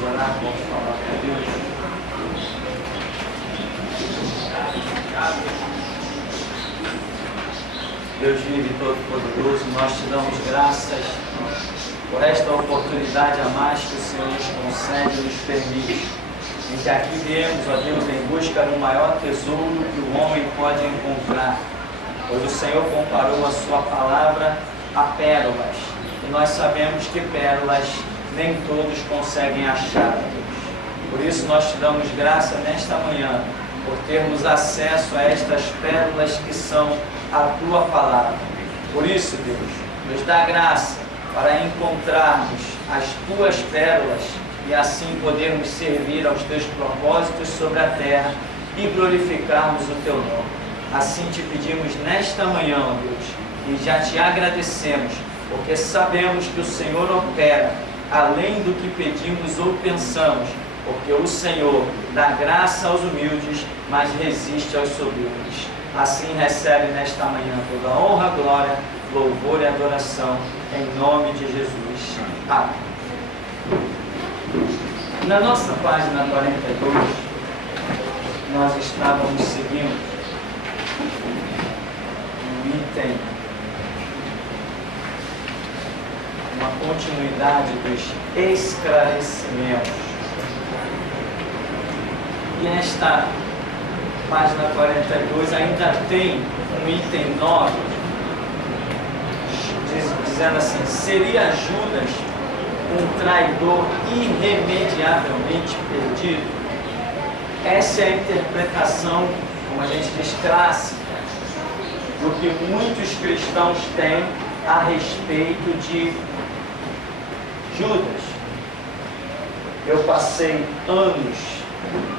Vamos orar, vamos falar com Deus. Deus vive todo-poderoso, nós te damos graças por esta oportunidade a mais que o Senhor nos concede e nos permite. Em que aqui viemos, ó Deus, em busca do maior tesouro que o homem pode encontrar. Pois o Senhor comparou a sua palavra a pérolas. E nós sabemos que pérolas nem todos conseguem achar, Deus. Por isso nós te damos graça nesta manhã, por termos acesso a estas pérolas que são a tua palavra. Por isso, Deus, nos dá graça para encontrarmos as tuas pérolas e assim podermos servir aos teus propósitos sobre a terra e glorificarmos o teu nome. Assim te pedimos nesta manhã, ó Deus, e já te agradecemos, porque sabemos que o Senhor opera além do que pedimos ou pensamos, porque o Senhor dá graça aos humildes, mas resiste aos soberbos. Assim recebe nesta manhã toda a honra, glória, louvor e adoração, em nome de Jesus. Amém. Na nossa página 42, nós estávamos seguindo um item, uma continuidade dos esclarecimentos. E nesta página 42 ainda tem um item 9, dizendo assim: seria Judas um traidor irremediavelmente perdido? Essa é a interpretação, como a gente diz, clássica, do que muitos cristãos têm a respeito de Judas. Eu passei anos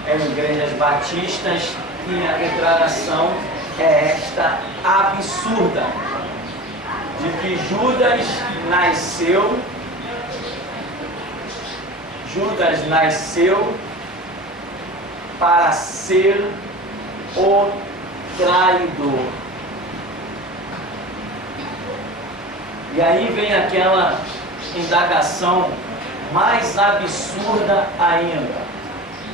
em igrejas batistas e a declaração é esta absurda, de que Judas nasceu para ser o traidor. E aí vem aquela indagação mais absurda ainda.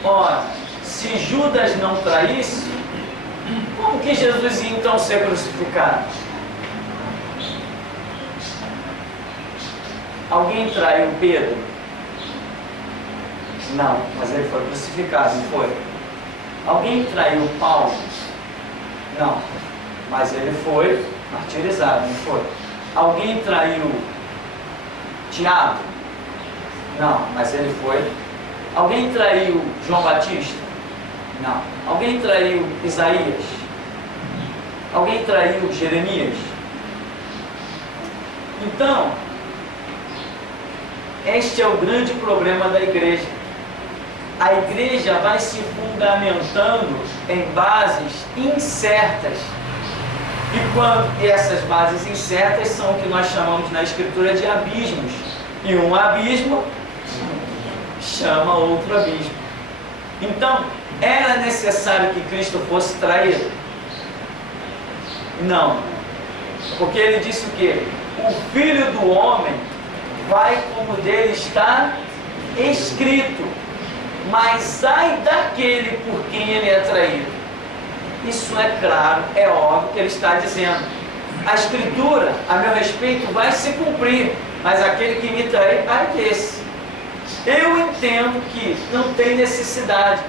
Ora, se Judas não traísse, como que Jesus ia então ser crucificado? Alguém traiu Pedro? Não, mas ele foi crucificado, não foi? Alguém traiu Paulo? Não, mas ele foi martirizado, não foi? Alguém traiu Tiago? Não, mas ele foi. Alguém traiu João Batista? Não. Alguém traiu Isaías? Alguém traiu Jeremias? Então, este é o grande problema da igreja. A igreja vai se fundamentando em bases incertas. E essas bases incertas são o que nós chamamos na Escritura de abismos. E um abismo chama outro abismo. Então, era necessário que Cristo fosse traído? Não. Porque ele disse o quê? O Filho do Homem vai como dele está escrito, mas ai daquele por quem ele é traído. Isso é claro, é óbvio que ele está dizendo. A Escritura, a meu respeito, vai se cumprir, mas aquele que me trai, ai desse. Eu entendo que não tem necessidade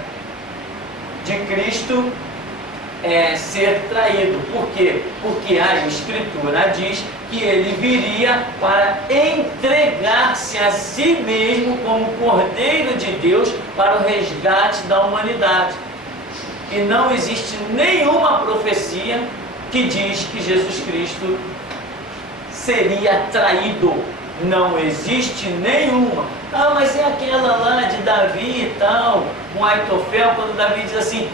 de Cristo ser traído. Por quê? Porque a Escritura diz que ele viria para entregar-se a si mesmo como Cordeiro de Deus para o resgate da humanidade. E não existe nenhuma profecia que diz que Jesus Cristo seria traído. Não existe nenhuma. Ah, mas é aquela lá de Davi e tal, com Aitofel, quando Davi diz assim: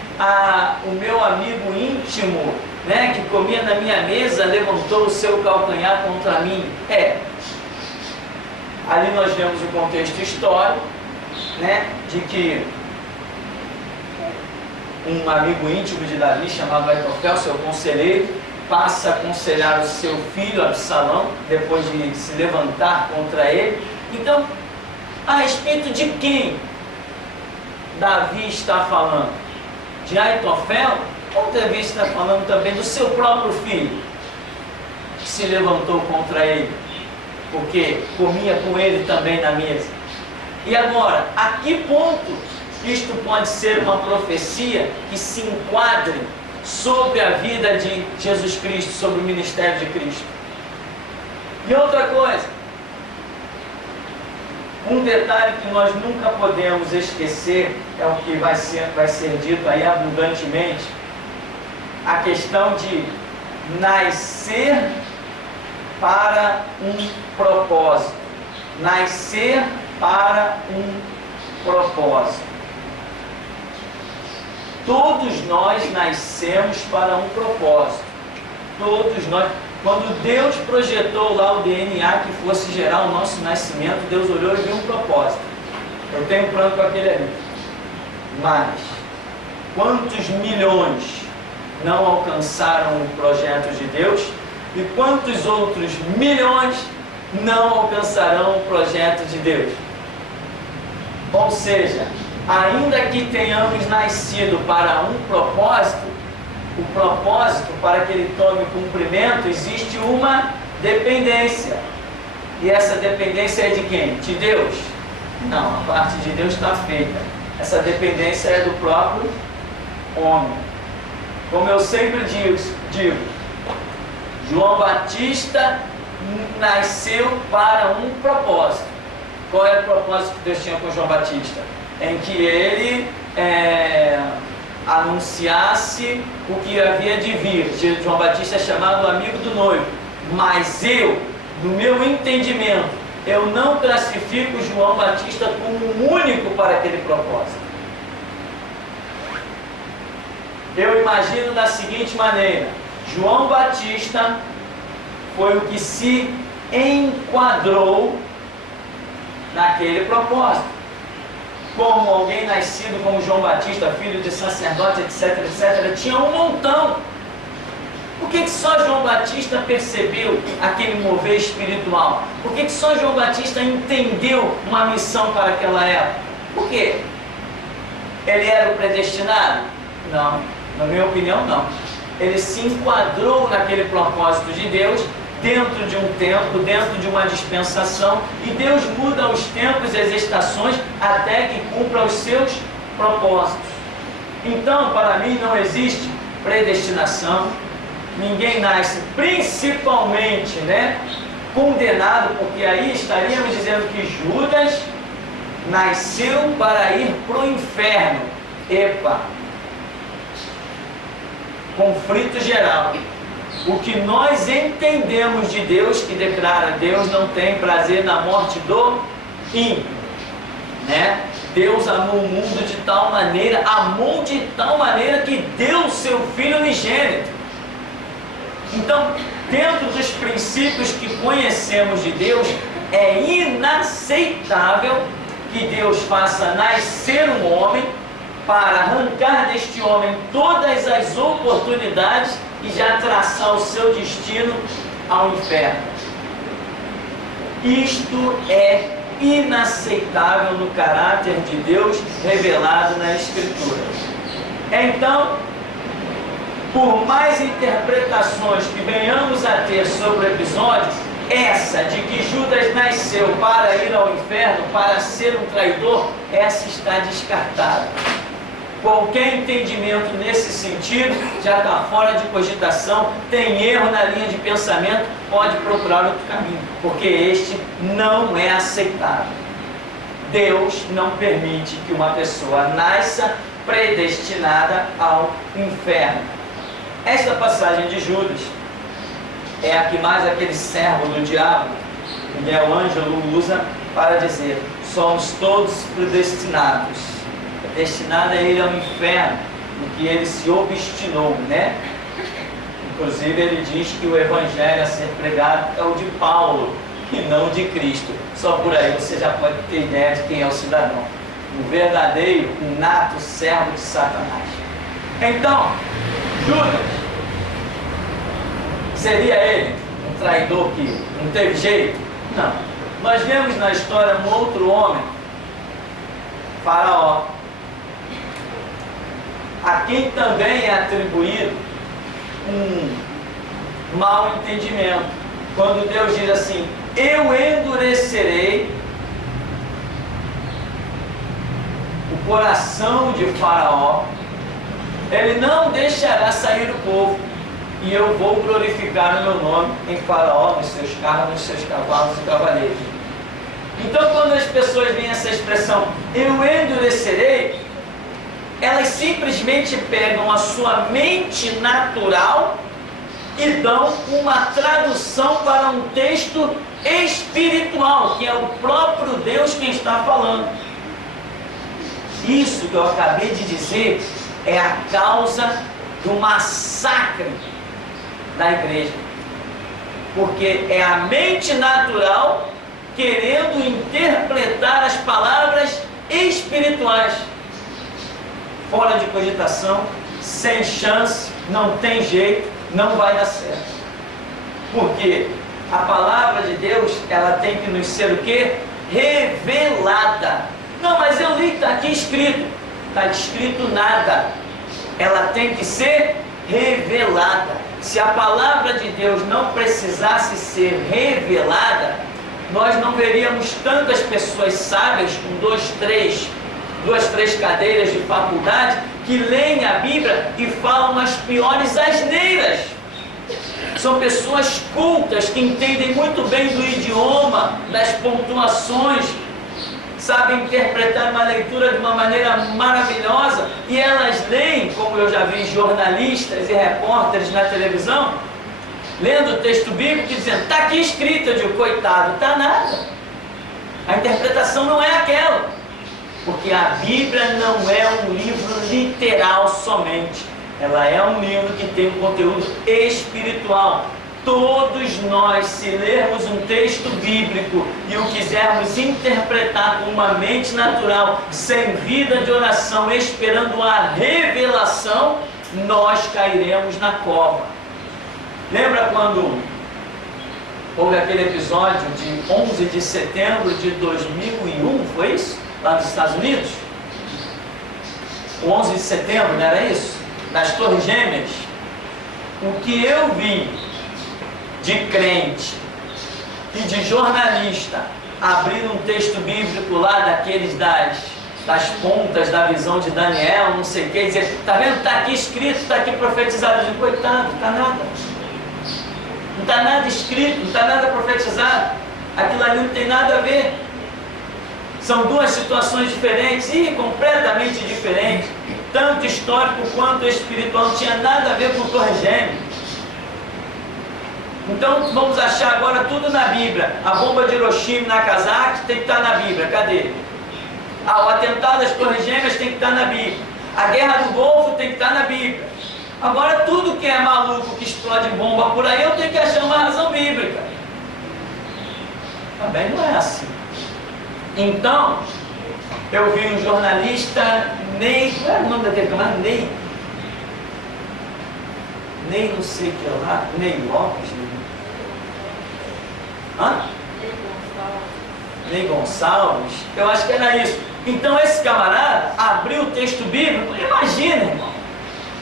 o meu amigo íntimo, né, que comia na minha mesa, levantou o seu calcanhar contra mim. Ali nós vemos o contexto histórico, né, de que um amigo íntimo de Davi, chamado Aitofel, seu conselheiro, passa a aconselhar o seu filho Absalão, depois de se levantar contra ele. Então, a respeito de quem Davi está falando? De Aitofel? Ou Davi está falando também do seu próprio filho, que se levantou contra ele, porque comia com ele também na mesa? E agora, a que ponto isto pode ser uma profecia que se enquadre sobre a vida de Jesus Cristo, sobre o ministério de Cristo? E outra coisa, um detalhe que nós nunca podemos esquecer, é o que vai ser dito aí abundantemente, a questão de nascer para um propósito. Nascer para um propósito. Todos nós nascemos para um propósito. Todos nós. Quando Deus projetou lá o DNA que fosse gerar o nosso nascimento, Deus olhou e viu um propósito. Eu tenho um plano com aquele ali. Mas quantos milhões não alcançaram o projeto de Deus? E quantos outros milhões não alcançarão o projeto de Deus? Ou seja, ainda que tenhamos nascido para um propósito, o propósito, para que ele tome cumprimento, existe uma dependência. E essa dependência é de quem? De Deus? Não, a parte de Deus está feita. Essa dependência é do próprio homem. Como eu sempre digo, João Batista nasceu para um propósito. Qual é o propósito que Deus tinha com João Batista? Em que ele anunciasse o que havia de vir. João Batista é chamado amigo do noivo. Mas eu, no meu entendimento, eu não classifico João Batista como único para aquele propósito. Eu imagino da seguinte maneira: João Batista foi o que se enquadrou naquele propósito. Como alguém nascido como João Batista, filho de sacerdote, etc, etc, tinha um montão. Por que só João Batista percebeu aquele mover espiritual? Por que só João Batista entendeu uma missão para aquela época? Por quê? Ele era o predestinado? Não, na minha opinião não. Ele se enquadrou naquele propósito de Deus, dentro de um tempo, dentro de uma dispensação, e Deus muda os tempos e as estações até que cumpra os seus propósitos. Então, para mim, não existe predestinação. Ninguém nasce, principalmente, condenado, porque aí estaríamos dizendo que Judas nasceu para ir para o inferno. Epa! Conflito geral. O que nós entendemos de Deus, que declara: Deus não tem prazer na morte do ímpio, Deus amou o mundo de tal maneira, amou de tal maneira que deu o seu Filho unigênito. Então, dentro dos princípios que conhecemos de Deus, é inaceitável que Deus faça nascer um homem para arrancar deste homem todas as oportunidades e já traçar o seu destino ao inferno. Isto é inaceitável no caráter de Deus revelado na Escritura. Então, por mais interpretações que venhamos a ter sobre o episódio, essa de que Judas nasceu para ir ao inferno, para ser um traidor, essa está descartada. Qualquer entendimento nesse sentido já está fora de cogitação, tem erro na linha de pensamento, pode procurar outro caminho, porque este não é aceitável. Deus não permite que uma pessoa nasça predestinada ao inferno. Esta passagem de Judas é a que mais aquele servo do diabo, Miguel Ângelo, usa para dizer: somos todos predestinados. Destinado a ele ao inferno, no que ele se obstinou, Inclusive ele diz que o evangelho a ser pregado é o de Paulo e não de Cristo. Só por aí você já pode ter ideia de quem é o cidadão. Um verdadeiro, um nato servo de Satanás. Então, Judas, seria ele um traidor que não teve jeito? Não. Nós vemos na história um outro homem, Faraó. a quem também é atribuído um mau entendimento. Quando Deus diz assim: eu endurecerei o coração de Faraó, ele não deixará sair o povo, e eu vou glorificar o meu nome em Faraó, nos seus carros, nos seus cavalos e cavaleiros. Então, quando as pessoas veem essa expressão, eu endurecerei, elas simplesmente pegam a sua mente natural e dão uma tradução para um texto espiritual, que é o próprio Deus quem está falando. Isso que eu acabei de dizer é a causa do massacre da igreja, porque é a mente natural querendo interpretar as palavras espirituais, fora de cogitação, sem chance, não tem jeito, não vai dar certo. Porque a palavra de Deus, ela tem que nos ser o quê? Revelada. Não, mas eu li, está aqui escrito. Está escrito nada. Ela tem que ser revelada. Se a palavra de Deus não precisasse ser revelada, nós não veríamos tantas pessoas sábias com duas, três cadeiras de faculdade que leem a Bíblia e falam as piores asneiras. São pessoas cultas que entendem muito bem do idioma, das pontuações, sabem interpretar uma leitura de uma maneira maravilhosa, e elas leem, como eu já vi jornalistas e repórteres na televisão, lendo o texto bíblico e dizendo: está aqui escrito. Eu digo: coitado, está nada. A interpretação não é aquela, porque a Bíblia não é um livro literal somente, ela é um livro que tem um conteúdo espiritual. Todos nós, se lermos um texto bíblico e o quisermos interpretar com uma mente natural, sem vida de oração, esperando a revelação, nós cairemos na cova. Lembra quando houve aquele episódio de 11 de setembro de 2001, foi isso? Lá nos Estados Unidos? O 11 de setembro, não era isso? Das Torres Gêmeas. O que eu vi de crente e de jornalista abrindo um texto bíblico lá daqueles das pontas da visão de Daniel, não sei o que, dizer: está vendo? Está aqui escrito, está aqui profetizado. Eu digo: coitado, não está nada. Não está nada escrito, não está nada profetizado. Aquilo ali não tem nada a ver. São duas situações diferentes e completamente diferentes. Tanto histórico quanto espiritual, não tinha nada a ver com o Torre Gêmeas. Então vamos achar agora tudo na Bíblia. A bomba de Hiroshima e Nagasaki tem que estar na Bíblia. Cadê? O atentado das Torres Gêmeas tem que estar na Bíblia. A guerra do Golfo tem que estar na Bíblia. Agora tudo que é maluco, que explode bomba por aí, eu tenho que achar uma razão bíblica. Também não é assim. Então, eu vi um jornalista, Ney, qual era o nome daquele camarada? Ney não sei o que lá, Ney Lopes, Ney Gonçalves, eu acho que era isso. Então esse camarada abriu o texto bíblico. Imagina, irmão,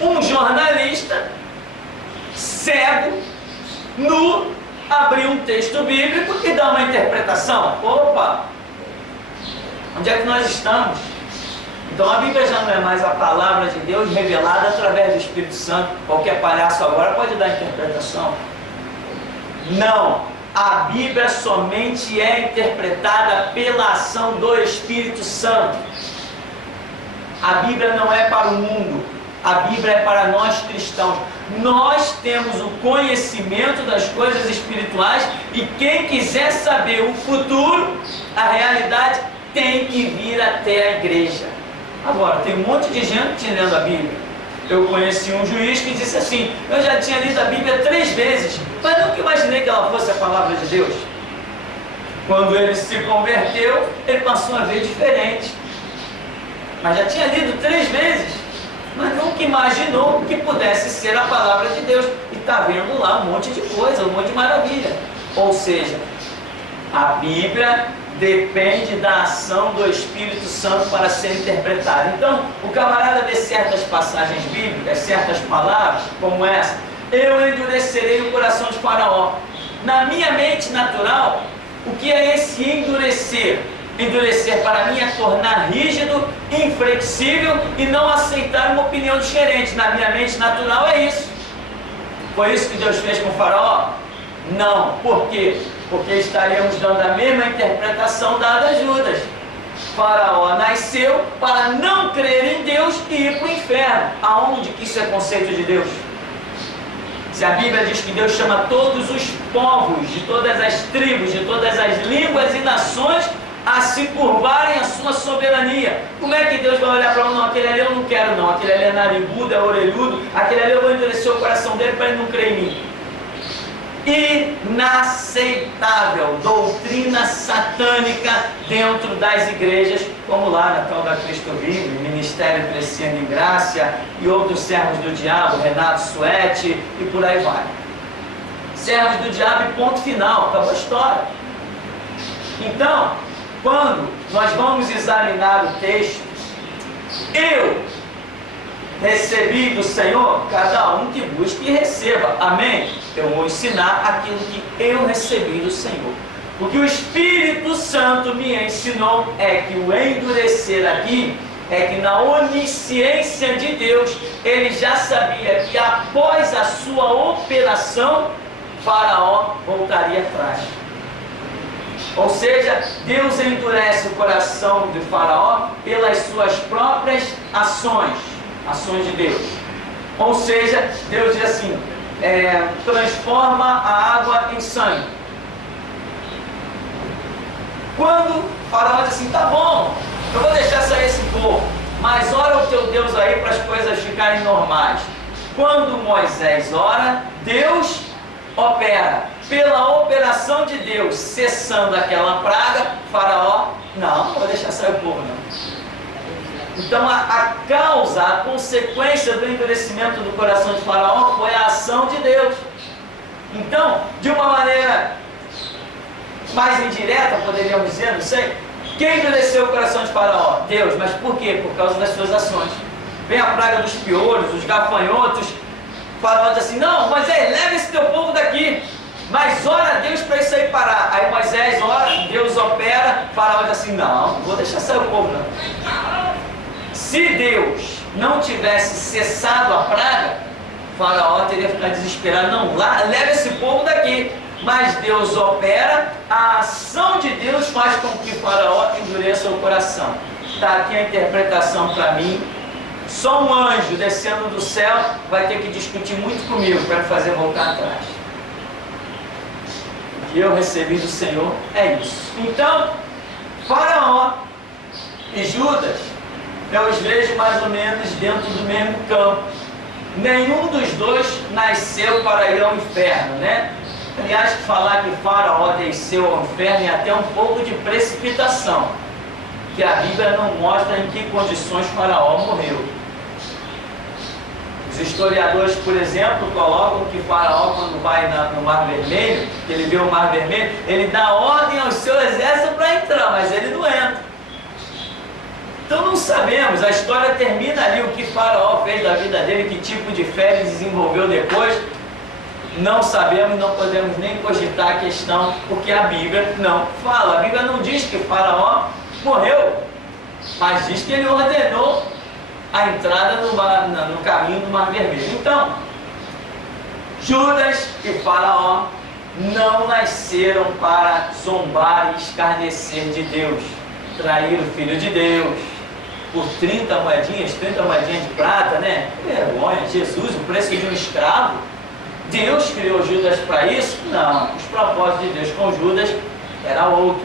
um jornalista cego, nu, abrir um texto bíblico e dar uma interpretação. Opa! Onde é que nós estamos? Então a Bíblia já não é mais a palavra de Deus revelada através do Espírito Santo. Qualquer palhaço agora pode dar interpretação. Não, a Bíblia somente é interpretada pela ação do Espírito Santo. A Bíblia não é para o mundo, a Bíblia é para nós cristãos. Nós temos o conhecimento das coisas espirituais, e quem quiser saber o futuro, a realidade, tem que vir até a igreja. Agora, tem um monte de gente lendo a Bíblia. Eu conheci um juiz que disse assim: eu já tinha lido a Bíblia 3 vezes, mas nunca imaginei que ela fosse a palavra de Deus. Quando ele se converteu, ele passou a ver diferente. Mas já tinha lido 3 vezes, mas nunca imaginou que pudesse ser a palavra de Deus. E está vendo lá um monte de coisa, um monte de maravilha. Ou seja, a Bíblia depende da ação do Espírito Santo para ser interpretado. Então, o camarada vê certas passagens bíblicas, certas palavras, como essa: eu endurecerei o coração de Faraó. Na minha mente natural, o que é esse endurecer? Endurecer para mim é tornar rígido, inflexível e não aceitar uma opinião diferente. Na minha mente natural é isso. Foi isso que Deus fez com Faraó? Não. Por quê? Porque estaríamos dando a mesma interpretação dada a Judas. Faraó nasceu para não crer em Deus e ir para o inferno. Aonde que isso é conceito de Deus? Se a Bíblia diz que Deus chama todos os povos, de todas as tribos, de todas as línguas e nações a se curvarem à sua soberania, como é que Deus vai olhar para um? Não, aquele ali eu não quero não, aquele ali é narigudo, é orelhudo, aquele ali eu vou endurecer o coração dele para ele não crer em mim. Inaceitável doutrina satânica dentro das igrejas, como lá na tal da Cristo Vive, Ministério Crescendo em Graça e outros servos do diabo, Renato Suete e por aí vai. Servos do diabo e ponto final, acabou a história. Então, quando nós vamos examinar o texto, eu recebi do Senhor, cada um que busque e receba, amém? Eu vou ensinar aquilo que eu recebi do Senhor. O que o Espírito Santo me ensinou é que o endurecer aqui é que na onisciência de Deus, ele já sabia que após a sua operação, Faraó voltaria atrás. Ou seja, Deus endurece o coração de Faraó pelas suas próprias ações, ações de Deus. Ou seja, Deus diz assim, transforma a água em sangue. Quando Faraó diz assim, tá bom, eu vou deixar sair esse povo, mas ora o teu Deus aí para as coisas ficarem normais. Quando Moisés ora, Deus opera. Pela operação de Deus, cessando aquela praga, Faraó, não vou deixar sair o povo não. Então a causa, a consequência do endurecimento do coração de Faraó foi a ação de Deus. Então, de uma maneira mais indireta, poderíamos dizer, não sei, quem endureceu o coração de Faraó? Deus. Mas por quê? Por causa das suas ações. Vem a praga dos piolhos, os gafanhotos. Faraó diz assim, não, Moisés, leva esse teu povo daqui, mas ora a Deus para isso aí parar. Aí Moisés ora, Deus opera, Faraó diz assim, não vou deixar sair o povo não. Se Deus não tivesse cessado a praga, Faraó teria ficado desesperado, não, leva esse povo daqui. Mas Deus opera, a ação de Deus faz com que Faraó endureça o coração. Está aqui a interpretação para mim. Só um anjo descendo do céu vai ter que discutir muito comigo para me fazer voltar atrás. O que eu recebi do Senhor é isso. Então, Faraó e Judas, eu os vejo mais ou menos dentro do mesmo campo. Nenhum dos dois nasceu para ir ao inferno, né? Aliás, falar que Faraó desceu ao inferno é até um pouco de precipitação, que a Bíblia não mostra em que condições Faraó morreu. Os historiadores, por exemplo, colocam que Faraó, quando vai no Mar Vermelho, que ele vê o Mar Vermelho, ele dá ordem ao seu exército para entrar, mas ele não entra. Então não sabemos, a história termina ali, o que Faraó fez da vida dele, que tipo de fé ele desenvolveu depois. Não sabemos, não podemos nem cogitar a questão, porque a Bíblia não fala. A Bíblia não diz que Faraó morreu, mas diz que ele ordenou a entrada no caminho do Mar Vermelho. Então, Judas e Faraó não nasceram para zombar e escarnecer de Deus, trair o Filho de Deus por 30 moedinhas de prata, né? Que vergonha, Jesus, o preço de um escravo. Deus criou Judas para isso? Não, os propósitos de Deus com Judas era outro.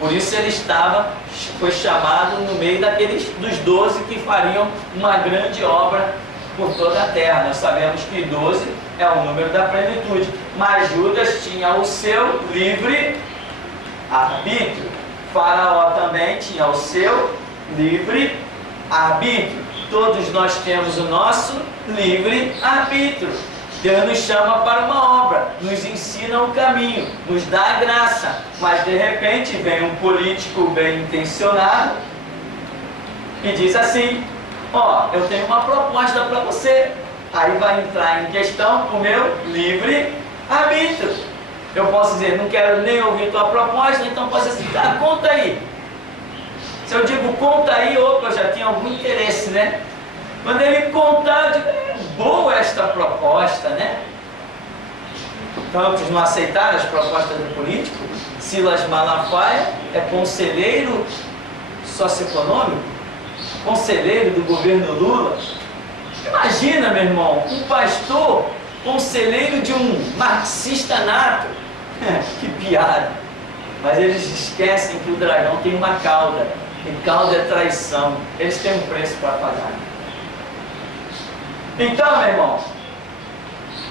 Por isso ele foi chamado no meio dos 12 que fariam uma grande obra por toda a terra. Nós sabemos que 12 é o número da plenitude, mas Judas tinha o seu livre arbítrio. Faraó também tinha o seu livre arbítrio. Todos nós temos o nosso livre arbítrio. Deus nos chama para uma obra, nos ensina o caminho, nos dá a graça, mas de repente vem um político bem intencionado e diz assim: ó, eu tenho uma proposta para você. Aí vai entrar em questão o meu livre arbítrio. Eu posso dizer, não quero nem ouvir tua proposta, então posso dizer, tá, conta aí. Se eu digo conta aí, opa, eu já tinha algum interesse, né? Quando ele contar, eu digo, boa esta proposta, né? Tantos não aceitaram as propostas do político. Silas Malafaia é conselheiro socioeconômico, conselheiro do governo Lula. Imagina, meu irmão, um pastor conselheiro de um marxista nato. Que piada. Mas eles esquecem que o dragão tem uma cauda, e cauda é traição. Eles têm um preço para pagar. Então, meu irmão,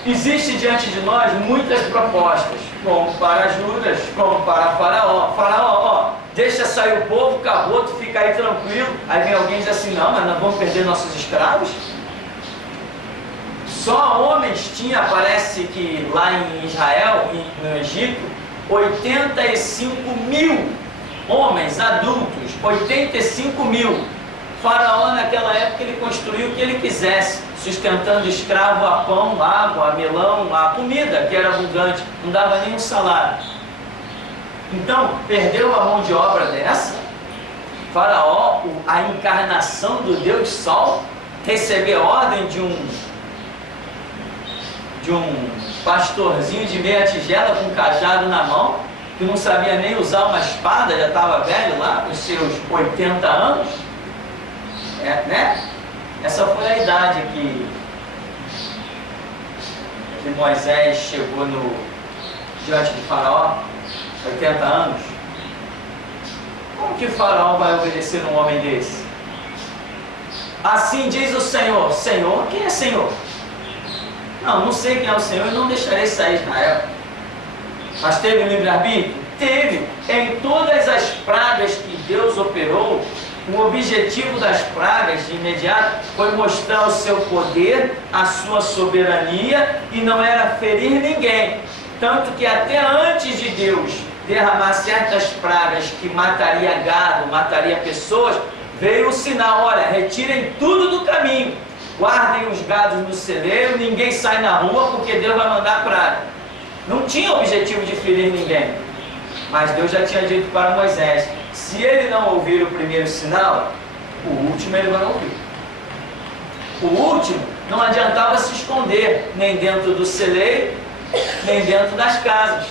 existe diante de nós muitas propostas, como para Judas, como para Faraó. Faraó, ó, deixa sair o povo, acabou, tu fica aí tranquilo. Aí vem alguém e diz assim, não, mas nós vamos perder nossos escravos. Só homens tinha, parece que lá em Israel, no Egito, 85 mil homens adultos, 85 mil. Faraó naquela época ele construiu o que ele quisesse, sustentando escravo a pão, água, a melão, a comida que era abundante, não dava nenhum salário. Então, perdeu a mão de obra dessa. Faraó, a encarnação do Deus Sol, receber ordem de um pastorzinho de meia tigela com um cajado na mão, que não sabia nem usar uma espada, já estava velho lá, com seus 80 anos. Né? Essa foi a idade que Moisés chegou diante de Faraó, 80 anos. Como que Faraó vai obedecer um homem desse? Assim diz o Senhor. Senhor? Quem é Senhor? Não sei quem é o Senhor e não deixarei sair Israel. Mas teve livre-arbítrio? Teve. Em todas as pragas que Deus operou, o objetivo das pragas de imediato foi mostrar o seu poder, a sua soberania, e não era ferir ninguém. Tanto que até antes de Deus derramar certas pragas que mataria gado, mataria pessoas, veio o sinal, olha, retirem tudo do caminho, guardem os gados no celeiro, ninguém sai na rua porque Deus vai mandar praga. Não tinha objetivo de ferir ninguém, mas Deus já tinha dito para Moisés, se ele não ouvir o primeiro sinal, o último ele vai ouvir. O último não adiantava se esconder, nem dentro do celeiro, nem dentro das casas,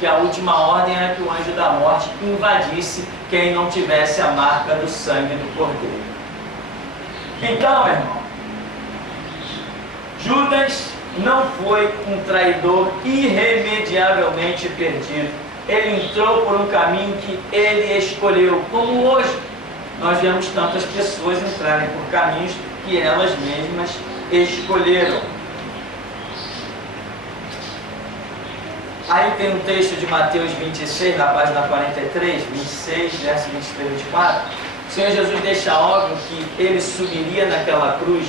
que a última ordem era que o anjo da morte invadisse quem não tivesse a marca do sangue do Cordeiro. Então, meu irmão, Judas não foi um traidor irremediavelmente perdido. Ele entrou por um caminho que ele escolheu, como hoje nós vemos tantas pessoas entrarem por caminhos que elas mesmas escolheram. Aí tem um texto de Mateus 26, na página 43, 26, verso 23 e 24. O Senhor Jesus deixa óbvio que ele subiria naquela cruz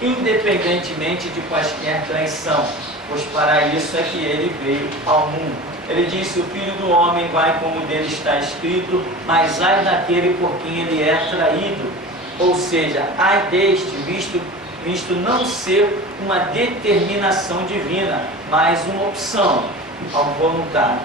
independentemente de quaisquer traição, pois para isso é que ele veio ao mundo. Ele disse, o Filho do Homem vai como dele está escrito, mas ai daquele por quem ele é traído. Ou seja, ai deste, visto não ser uma determinação divina, mas uma opção ao voluntário.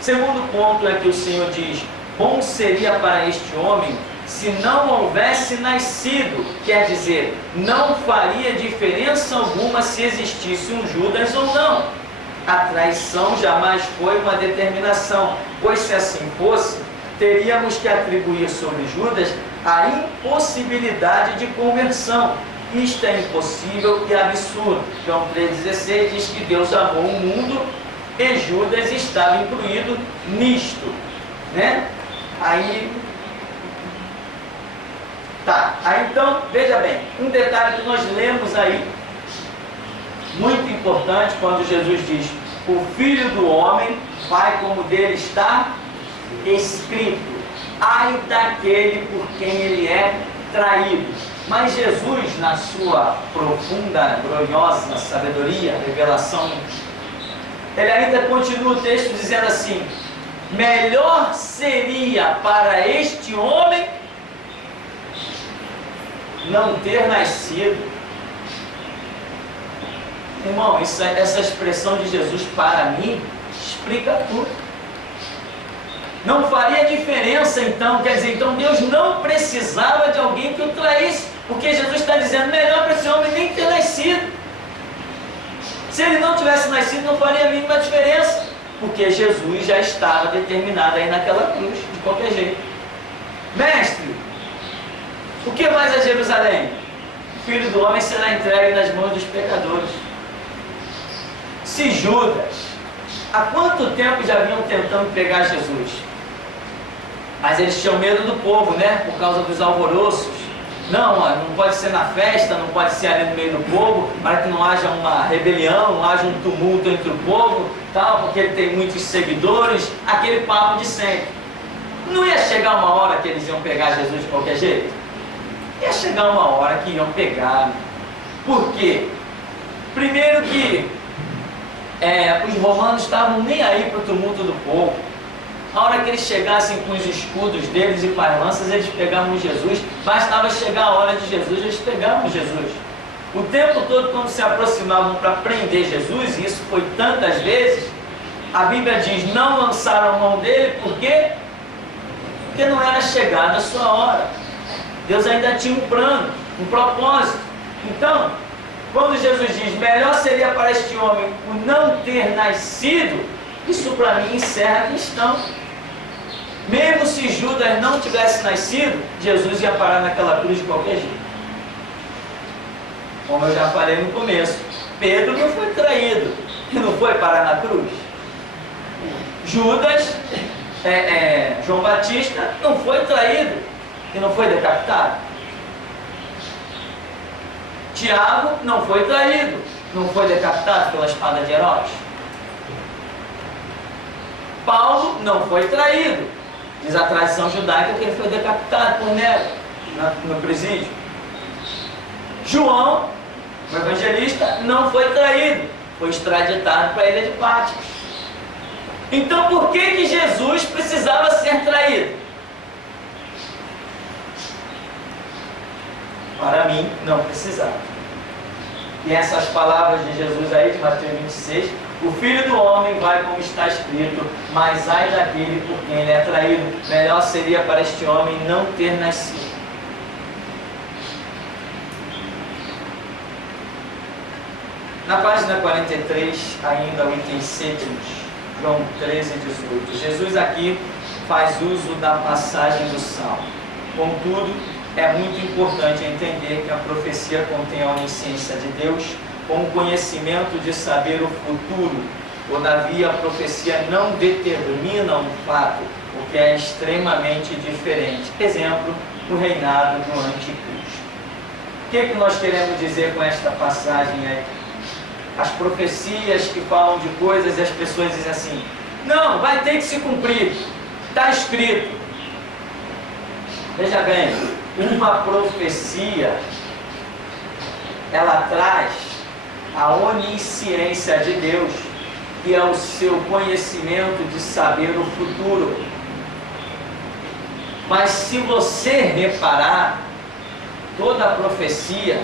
Segundo ponto é que o Senhor diz, bom seria para este homem se não houvesse nascido, quer dizer, não faria diferença alguma se existisse um Judas ou não. A traição jamais foi uma determinação, pois se assim fosse, teríamos que atribuir sobre Judas a impossibilidade de conversão. Isto é impossível e absurdo. João 3,16 diz que Deus amou o mundo e Judas estava incluído nisto, né? Aí então, veja bem, um detalhe que nós lemos aí, muito importante, quando Jesus diz, o Filho do Homem vai como dele está escrito, ai daquele por quem ele é traído. Mas Jesus, na sua profunda, gloriosa sabedoria, revelação, ele ainda continua o texto dizendo assim: melhor seria para este homem não ter nascido. Irmão, essa expressão de Jesus para mim explica tudo. Não faria diferença então, quer dizer, então Deus não precisava de alguém que o traísse, porque Jesus está dizendo, melhor para esse homem nem ter nascido. Se ele não tivesse nascido, não faria a mínima diferença, porque Jesus já estava determinado aí naquela cruz, de qualquer jeito. Mestre, o que mais é Jerusalém? O Filho do Homem será entregue nas mãos dos pecadores. Se Judas, há quanto tempo já vinham tentando pegar Jesus? Mas eles tinham medo do povo, né? Por causa dos alvoroços. Não, não pode ser na festa, não pode ser ali no meio do povo, para que não haja uma rebelião, não haja um tumulto entre o povo, tal, porque ele tem muitos seguidores, aquele papo de sempre. Não ia chegar uma hora que eles iam pegar Jesus de qualquer jeito? Ia chegar uma hora que iam pegar. Por quê? Primeiro que os romanos estavam nem aí para o tumulto do povo. A hora que eles chegassem com os escudos deles e com as lanças, eles pegavam Jesus. Bastava chegar a hora de Jesus, eles pegavam Jesus. O tempo todo, quando se aproximavam para prender Jesus, e isso foi tantas vezes, a Bíblia diz, não lançaram a mão dele, por quê? Porque não era chegada a sua hora. Deus ainda tinha um plano, um propósito. Então, quando Jesus diz, melhor seria para este homem o não ter nascido, isso para mim encerra a questão. Mesmo se Judas não tivesse nascido, Jesus ia parar naquela cruz de qualquer jeito. Como eu já falei no começo, Pedro não foi traído e não foi parar na cruz. Judas, João Batista, não foi traído e não foi decapitado. Tiago não foi traído, não foi decapitado pela espada de Herodes. Paulo não foi traído. Diz a tradição judaica que ele foi decapitado por Nero no presídio. João, o evangelista, não foi traído, foi extraditado para a ilha de Patmos. Então por que Jesus precisava ser traído? Para mim, não precisava. E essas palavras de Jesus aí, de Mateus 26, o Filho do Homem vai como está escrito, mas ai daquele por quem ele é traído. Melhor seria para este homem não ter nascido. Na página 43, ainda o item C diz, João 13, 18. Jesus aqui faz uso da passagem do Salmo. Contudo, é muito importante entender que a profecia contém a onisciência de Deus com o conhecimento de saber o futuro. Todavia, a profecia não determina um fato, o que é extremamente diferente. Exemplo, o reinado do anticristo. O que nós queremos dizer com esta passagem aí? As profecias que falam de coisas e as pessoas dizem assim, não, vai ter que se cumprir, está escrito. Veja bem, uma profecia, ela traz a onisciência de Deus, que é o seu conhecimento de saber o futuro. Mas se você reparar, toda a profecia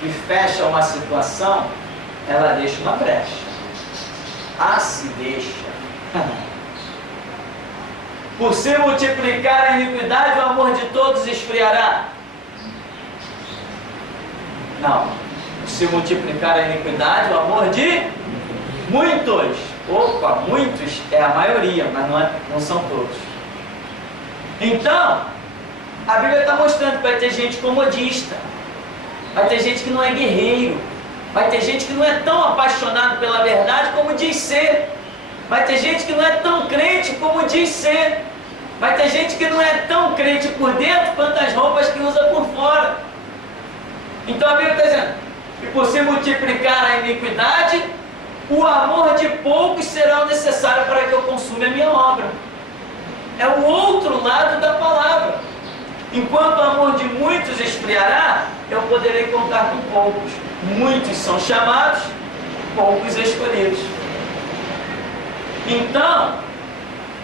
que fecha uma situação, ela deixa uma brecha. Ah, se deixa. Por se multiplicar a iniquidade, o amor de todos esfriará. Não. Por se multiplicar a iniquidade, o amor de muitos. Opa, muitos é a maioria, mas não são todos. Então, a Bíblia está mostrando que vai ter gente comodista. Vai ter gente que não é guerreiro. Vai ter gente que não é tão apaixonado pela verdade como diz ser. Vai ter gente que não é tão crente como diz ser. Vai ter gente que não é tão crente por dentro quanto as roupas que usa por fora. Então a Bíblia está dizendo que por se multiplicar a iniquidade, o amor de poucos será o necessário para que eu consuma a minha obra. É o outro lado da palavra. Enquanto o amor de muitos esfriará, eu poderei contar com poucos. Muitos são chamados, poucos escolhidos. Então,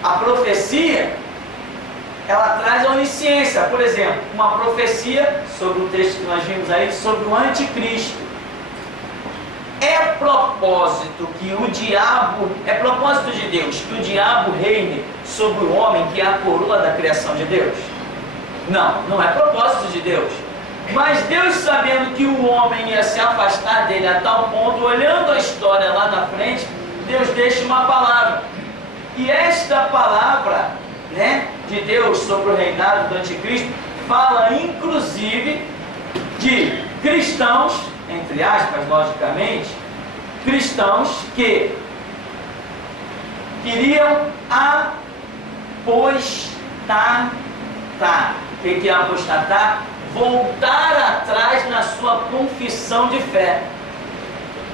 a profecia, ela traz a onisciência. Por exemplo, uma profecia sobre o texto que nós vimos aí, sobre o anticristo. É propósito que o diabo, é propósito de Deus que o diabo reine sobre o homem, que é a coroa da criação de Deus? Não, não é propósito de Deus. Mas Deus, sabendo que o homem ia se afastar dele a tal ponto, olhando a história lá na frente, Deus deixa uma palavra. E esta palavra, de Deus sobre o reinado do anticristo, fala inclusive de cristãos, entre aspas, logicamente, cristãos que queriam apostatar. O que é apostatar? Voltar atrás na sua confissão de fé.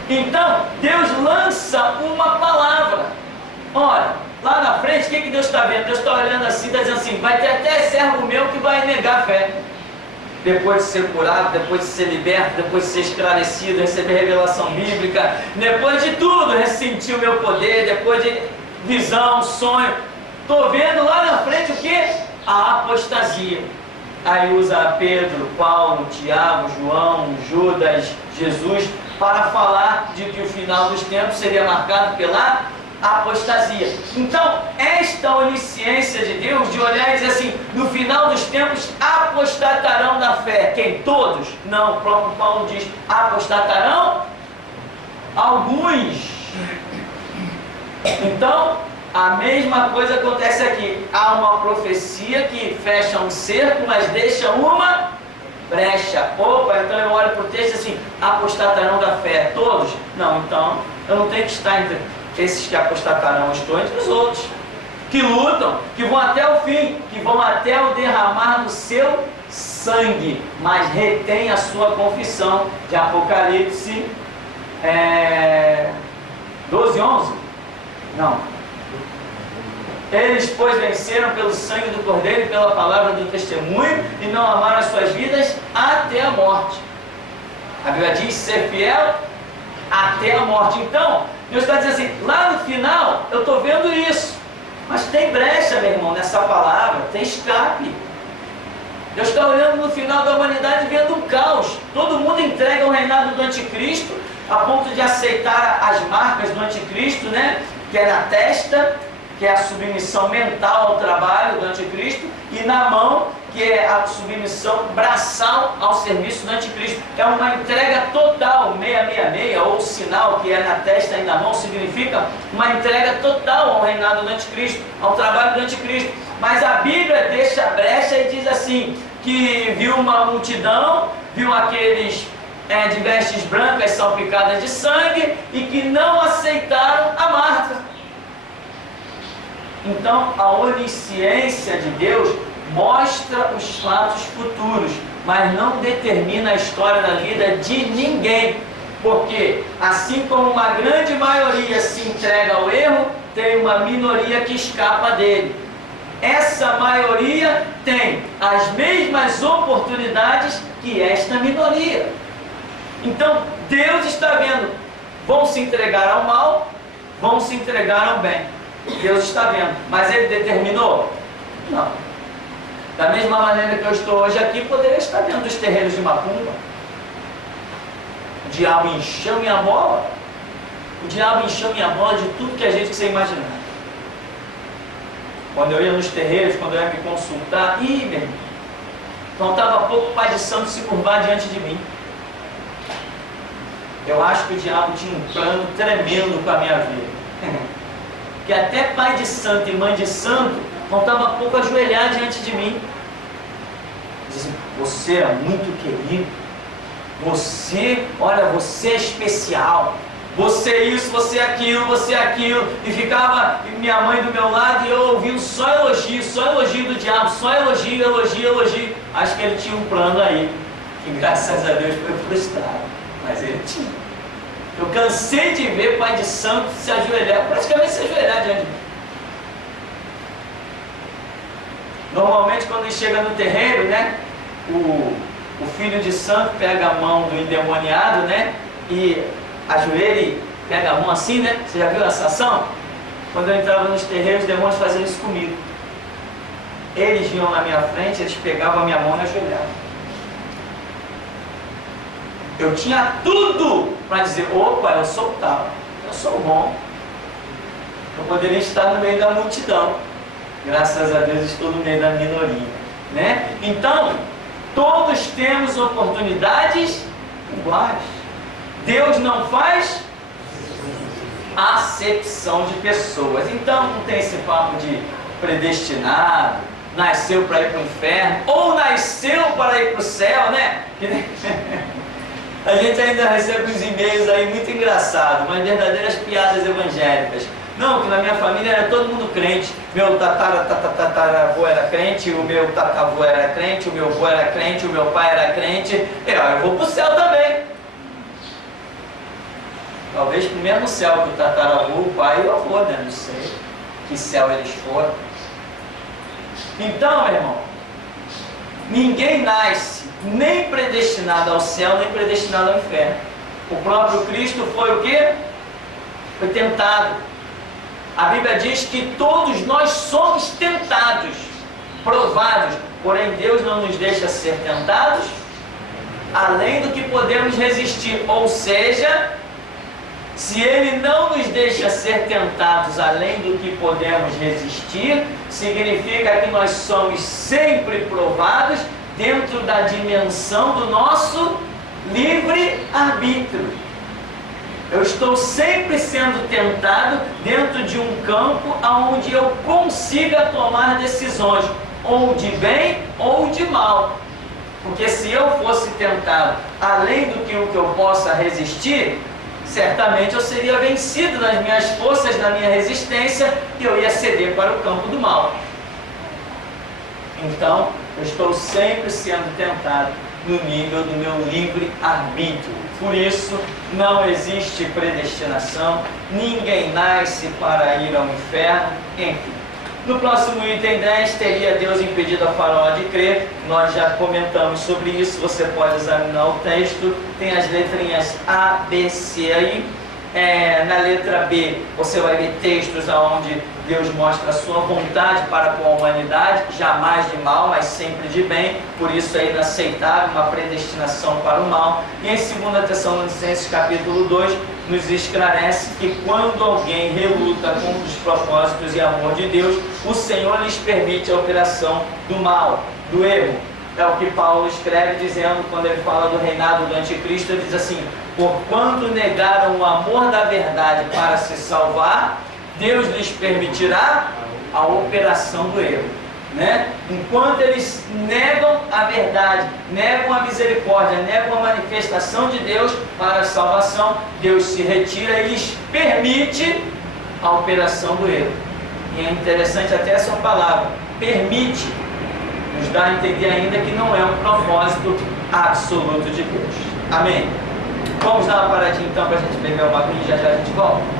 Então, Deus lança uma palavra. Olha, lá na frente, o que Deus está vendo? Deus está olhando assim, está dizendo assim: vai ter até servo meu que vai negar a fé. Depois de ser curado, depois de ser liberto, depois de ser esclarecido, receber revelação bíblica, depois de tudo, ressentir o meu poder, depois de visão, sonho, estou vendo lá na frente o que? A apostasia. Aí usa Pedro, Paulo, Tiago, João, Judas, Jesus, para falar de que o final dos tempos seria marcado pela apostasia. Então, esta onisciência de Deus, de olhar e dizer assim: no final dos tempos apostatarão da fé. Quem? Todos? Não, o próprio Paulo diz: apostatarão alguns. Então, a mesma coisa acontece aqui. Há uma profecia que fecha um cerco, mas deixa uma brecha. Opa, então eu olho para o texto assim: apostatarão da fé. Todos? Não, então eu não tenho que estar entre esses que apostatarão, estou entre os outros, que lutam, que vão até o fim, que vão até o derramar do seu sangue, mas retém a sua confissão, de Apocalipse 12:11. Não. Eles, pois, venceram pelo sangue do Cordeiro e pela palavra do testemunho, e não amaram as suas vidas até a morte. A Bíblia diz ser fiel até a morte. Então, Deus está dizendo assim: lá no final, eu estou vendo isso, mas tem brecha, meu irmão, nessa palavra, tem escape. Deus está olhando no final da humanidade, vendo um caos. Todo mundo entrega o reinado do anticristo, a ponto de aceitar as marcas do anticristo, que é na testa, que é a submissão mental ao trabalho do anticristo, e na mão, que é a submissão braçal ao serviço do anticristo. É uma entrega total. 666, ou sinal, que é na testa e na mão, significa uma entrega total ao reinado do anticristo, ao trabalho do anticristo. Mas a Bíblia deixa a brecha e diz assim, que viu uma multidão, viu aqueles de vestes brancas salpicadas de sangue, e que não aceitaram a marca. Então, a onisciência de Deus mostra os fatos futuros, mas não determina a história da vida de ninguém. Porque, assim como uma grande maioria se entrega ao erro, tem uma minoria que escapa dele. Essa maioria tem as mesmas oportunidades que esta minoria. Então, Deus está vendo: vão se entregar ao mal, vão se entregar ao bem. Deus está vendo, mas Ele determinou? Não. Da mesma maneira que eu estou hoje aqui, poderia estar dentro dos terreiros de Macumba. O diabo encheu minha bola. O diabo encheu minha bola de tudo que a gente quiser imaginar. Quando eu ia nos terreiros, quando eu ia me consultar, meu irmão, faltava pouco o pai de santo se curvar diante de mim. Eu acho que o diabo tinha um plano tremendo com a minha vida. Que até pai de santo e mãe de santo faltava pouco ajoelhar diante de mim. Dizem: você é muito querido, você, olha, você é especial, você é isso, você é aquilo, e ficava minha mãe do meu lado e eu ouvindo só elogio do diabo, só elogio. Acho que ele tinha um plano aí, que graças a Deus foi frustrado, mas ele tinha. Eu cansei de ver pai de santo se ajoelhar, praticamente se ajoelhar diante de mim. Normalmente quando chega no terreiro, né, o filho de santo pega a mão do endemoniado, né, e ajoelha e pega a mão assim, né? Você já viu essa ação? Quando eu entrava nos terreiros, os demônios faziam isso comigo. Eles vinham na minha frente, eles pegavam a minha mão e ajoelhavam. Eu tinha tudo para dizer, opa, eu sou tal, eu sou bom. Eu poderia estar no meio da multidão. Graças a Deus estou no meio da minoria, né? Então, todos temos oportunidades iguais. Deus não faz acepção de pessoas. Então, não tem esse papo de predestinado, nasceu para ir para o inferno, ou nasceu para ir para o céu, né? A gente ainda recebe uns e-mails aí muito engraçados, mas verdadeiras piadas evangélicas. Não, que na minha família era todo mundo crente. Meu tataravô era crente, o meu tataravô era crente, o meu avô era crente, o meu pai era crente. Eu vou para o céu também. Talvez para o mesmo céu que o tataravô, o pai e o avô, né? Não sei que céu eles foram. Então, meu irmão, ninguém nasce nem predestinado ao céu, nem predestinado ao inferno. O próprio Cristo foi o quê? Foi tentado. A Bíblia diz que todos nós somos tentados, provados, porém Deus não nos deixa ser tentados além do que podemos resistir. Ou seja, se Ele não nos deixa ser tentados além do que podemos resistir, significa que nós somos sempre provados dentro da dimensão do nosso livre-arbítrio. Eu estou sempre sendo tentado dentro de um campo onde eu consiga tomar decisões, ou de bem ou de mal. Porque se eu fosse tentado além do que eu possa resistir, certamente eu seria vencido nas minhas forças, na minha resistência, e eu ia ceder para o campo do mal. Então, eu estou sempre sendo tentado no nível do meu livre-arbítrio. Por isso, não existe predestinação, ninguém nasce para ir ao inferno, enfim. No próximo item 10, teria Deus impedido a Faraó de crer? Nós já comentamos sobre isso, você pode examinar o texto, tem as letrinhas A, B, C aí. Na letra B, você vai ver textos onde Deus mostra a sua vontade para com a humanidade, jamais de mal, mas sempre de bem, por isso é inaceitável uma predestinação para o mal. E em 2 Tessalonicenses capítulo 2, nos esclarece que quando alguém reluta contra os propósitos e amor de Deus, o Senhor lhes permite a operação do mal, do erro. É o que Paulo escreve dizendo, quando ele fala do reinado do anticristo, ele diz assim: porquanto negaram o amor da verdade para se salvar, Deus lhes permitirá a operação do erro, né? Enquanto eles negam a verdade, negam a misericórdia, negam a manifestação de Deus para a salvação, Deus se retira e lhes permite a operação do erro. E é interessante até essa palavra, permite, nos dá a entender ainda que não é um propósito absoluto de Deus. Amém? Vamos dar uma paradinha então para a gente beber uma aguinha e já já a gente volta.